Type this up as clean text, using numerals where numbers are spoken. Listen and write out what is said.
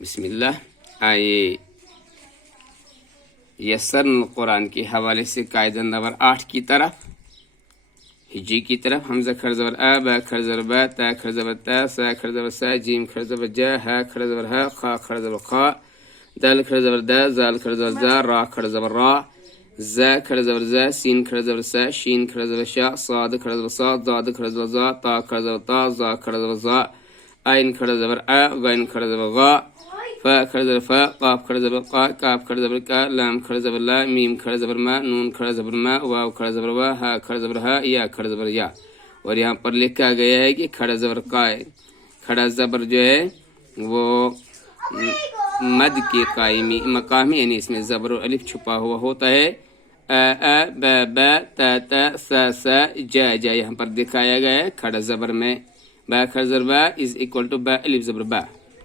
बिस्मिल्लाह। आइए यस्सरनुल कुरान के हवाले से कायदा नंबर 8 की तरफ, हिजी की तरफ। हमजा खर ज़बर आ, बा खर ज़बर बा, ता खर ज़बर ता, सा खर ज़बर सा, जीम खर ज़बर जा, हा खर ज़बर हा, खा खर ज़बर खा, दाल खर ज़बर दा, जाल खर ज़बर जा, रा खर ज़बर रा, زا खर ज़बर ज़ा, सीन खर ज़बर सा, शीन खर ज़बर शा, साद खर ज़बर सा, दाद खर ज़बर ज़ा, ता खर ज़बर ता, ज़ा खर ज़बर ज़ा, आइन खर ज़बर आ, गाइन खर ज़बर गा, फा खर ज़बर फा, काफ खर ज़बर का, काफ खर ज़बर का, लाम खर ज़बर ला, मीम खर ज़बर मा, नून खर ज़बर मा, वाव खर ज़बर वा, हा खर ज़बर हा, या खर ज़बर या। और यहाँ पर लिखा गया है कि खड़ा ज़बर का है। खड़ा ज़बर जो है वो मद के कायमी मकामी, यानी इसमें ज़बर और अलिफ छुपा हुआ होता है। अ ब ब त स ज यहाँ पर दिखाया गया है। खड़ा ज़बर में बा खर ज़बर बा इज इक्वल टू बा अलिफ ज़बर बा।